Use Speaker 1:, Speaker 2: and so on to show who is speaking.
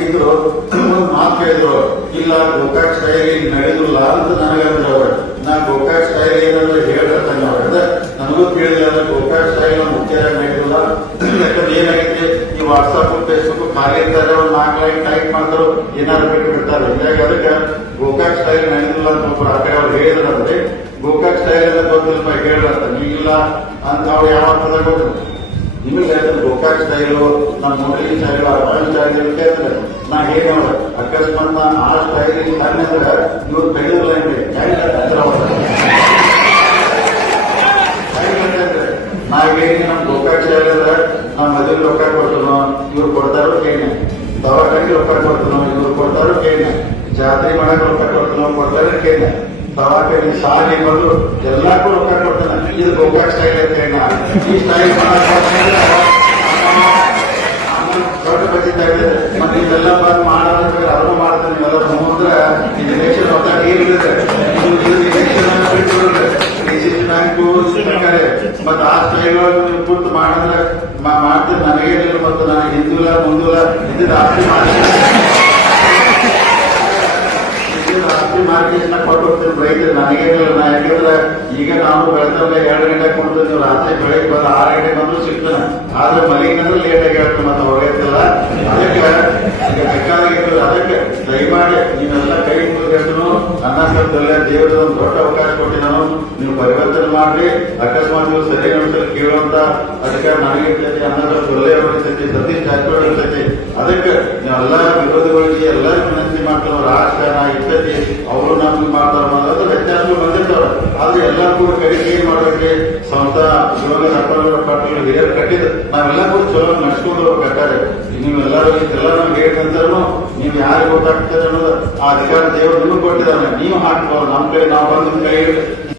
Speaker 1: ಸ್ನೇಹಿತರು ಒಂದು ಮಾತು ಕೇಳಿದ್ರು ಇಲ್ಲ, ಗೋಕಾಕ್ ಸ್ಟೈಲ್ ನಡೆದಿಲ್ಲ ಅಂತ ನನಗಂದ್ರೆ ಅವ್ರು ನಾ ಗೋಕಾಕ್ ಸ್ಟೈಲ್ ಏನಂದ್ರೆ ಹೇಳ್ತಾರೆ ಅವ್ರು ನನಗೂ ಕೇಳಿಲ್ಲ ಅಂದ್ರೆ ಗೋಕಾಕ್ ಸ್ಟೈಲ್ ಮುಖ್ಯವಾಗಿ ನಡೆದಿಲ್ಲ ಯಾಕಂದ್ರೆ ಏನಾಗೈತಿ ಈ ವಾಟ್ಸಪ್ ಫೇಸ್ಬುಕ್ ಖಾಲಿ ಇರ್ತಾರೆ, ಒಂದು ನಾಲ್ಕು ಲೈನ್ ಟೈಪ್ ಮಾಡಿದ್ರು ಏನಾದ್ರು ಬಿಟ್ಟು ಬಿಡ್ತಾರೆ ಹೀಗಾಗಿ ಅದಕ್ಕೆ ಗೋಕಾಕ್ ಸ್ಟೈಲ್ ನಡೆದಿಲ್ಲ ಅಂತ ಒಬ್ಬರು ಆ ಅವ್ರು ಹೇಳಿದ್ರಂದ್ರೆ ಗೋಕಾಕ್ ಸ್ಟೈಲ್ ಅಂತ ಗೊತ್ತಿಲ್ಲ ಹೇಳ್ರಂತ ನೀ ಇಲ್ಲ ಅಂತ ಅವ್ರು ಯಾವ ಅರ್ಥದಾಗ ನಿಮಗೆ ನಮ್ಮ ಮೊದಲಿನ ಸ್ಟೈಲು ರಾಯಲ್ ಸ್ಟೈಲ್ ಇರುತ್ತೆ ಅಂದ್ರೆ ನಾ ಏನ್ ನೋಡ ಅಕಸ್ಮಾತ್ ನಾ ಆ ಸ್ಟೈಲ್ ತಂದ್ರೆ ಇವ್ರು ಬೆಳೆದಿಲ್ಲ ಅಂದ್ರೆ ನಾವೇನು ನಮ್ಮ ಗೋಕಾಕ್ ಅಂದ್ರೆ ನಮ್ಮ ಮದುವೆ ರೊಕ್ಕ ಕೊಡ್ತೀನೋ ಇವ್ರು ಕೊಡ್ತಾರೋ ಕೇಳಿ ದವಾಖಾನೆ ರೊಕ್ಕ ಕೊಡ್ತೀನೋ ಇವ್ರು ಕೊಡ್ತಾರೋ ಕೇಳಿ ಜಾತ್ರೆ ಮಾಡಕ್ ರೊಕ್ಕ ಕೊಡ್ತೀನೋ ಕೊಡ್ತಾರೋ ಕೇಳಿ ದವಾಖಾನೆ ಸಾಲಿ ಬಂದು ಎಲ್ಲಕ್ಕೂ ರೊಕ್ಕ ಕೊಡ್ತಾನೆ. ಇದು ಗೋಕಾಕ್ ಸ್ಟೈಲ್ ಅಂತ ಈ ಸ್ಟೈಲ್ ದೊಡ್ಡ ಬದ್ದಿದ್ದಾವೆ ಮತ್ತೆ ಇದೆಲ್ಲ ಬಂದು ಮಾಡೋದ್ರೆ ಅವರು ಮಾಡ್ತಾರೆ, ನೀವೆಲ್ಲ ಸಮುದ್ರ ಇದು ದೇಶದ ರೊಕ್ಕ ನೀರಿರುತ್ತೆ ಇದು ಸರ್ಕಾರಿ ಮತ್ತೆ ಆ ಸ್ಥಳಗಳನ್ನು ಕೂತು ಮಾಡಿದ್ರೆ ಮಾಡ್ತೀನಿ ನನಗೇನಿಲ್ಲ ಮತ್ತು ನನಗೆ ಹಿಂದೂಲ, ಮುಂದೂಲ ಇದು ಆಸ್ತಿ ಮಾಡಿ ಮಾರ್ಕೆಟ್ ಕೊಟ್ಟು ಹೋಗ್ತೀನಿ ರೈತರು. ನನಗೇನಿಲ್ಲ ನಾ ಯಾಕಂದ್ರೆ ಈಗ ನಾವು ಬೆಳೆದ್ರೆ ಎರಡು ಗಂಟೆ ಕೊಡ್ತೀವಿ ರಾತ್ರಿ ಬೆಳಗ್ಗೆ ಬಂದು ಆರು ಗಂಟೆ ಬಂದು ಸಿಗ್ತಾನೆ. ಆದ್ರೆ ಮನೆಗಂದ್ರೆ ಲೇಟ್ ಆಗಿ ಹೇಳ್ತೀನಿ ಮತ್ತೆ ಹೋಗೈತಿಲ್ಲ ಅದಕ್ಕೆ ಈಗ ಬೇಕಾಗಿತ್ತು ಅದಕ್ಕೆ ದಯಮಾಡಿ ನೀವೆಲ್ಲ ಕೈ ಮುಗಿದ್ರು ಅನ್ನಕಂತಲ್ಲ ದೇವರು ಒಂದು ದೊಡ್ಡ ಅವಕಾಶ ಕೊಟ್ಟಿದ್ದಾನು, ನೀವು ಪರಿವರ್ತನೆ ಮಾಡ್ರಿ. ಅಕಸ್ಮಾತ್ ನೀವು ಸರಿ ಅನ್ಸಲ್ ಕೇಳುವಂತ ಅದಕ್ಕೆ ನನಗೆ ಇರ್ತೈತಿ ಅನ್ನದ ಒಳ್ಳೆಯ ಇರ್ತೈತಿ ಸತೀಶ್ ಜಾರಕಿಹೊಳಿ ಇರ್ತೈತಿ ಅದಕ್ಕೆ ನೀವೆಲ್ಲ ವಿರೋಧಿಗಳಿಗೆ ಎಲ್ಲರೂ ವಿನಂತಿ ಮಾಡ್ತಾರ ರಾಜಕಾರಣ ಇರ್ತೈತಿ ಅವರು ನಮ್ಗೆ ಮಾಡ್ತಾರ ಅನ್ನೋದು ವ್ಯತ್ಯಾಸಗಳು ಬಂದಿರ್ತಾವ. ಆದ್ರೆ ಎಲ್ಲ ಕೂಡ ಏನ್ ಮಾಡ್ಬೇಕ್ರಿ ಸ್ವಂತ ಶಿವನ ಡಾಕ್ಟರ್ ಪಾಟೀಲ್ ಹಿರಿಯರು ಕಟ್ಟಿದ್ರು ನಾವೆಲ್ಲ ಕೂಡ ಚಲೋ ನಡೆಸ್ಕೊಂಡು ಹೋಗ್ಬೇಕಾದ್ರೆ, ನೀವೆಲ್ಲರೂ ಇದೆಲ್ಲ ನಮ್ಗೆ ಹೇಳ್ಕಂತಾರು ನೀವು ಯಾರು ಗೊತ್ತಾಗ್ತದೆ ಅನ್ನೋದು ಆ ಅಧಿಕಾರ ದೇವರು ನಿಮಗೆ ಕೊಟ್ಟಿದ್ದಾನೆ. ನೀವು ಹಾಕ್ಬೋದು ನಮ್ಮ ಕೈ, ನಾವು ಬಂದು ಕೈ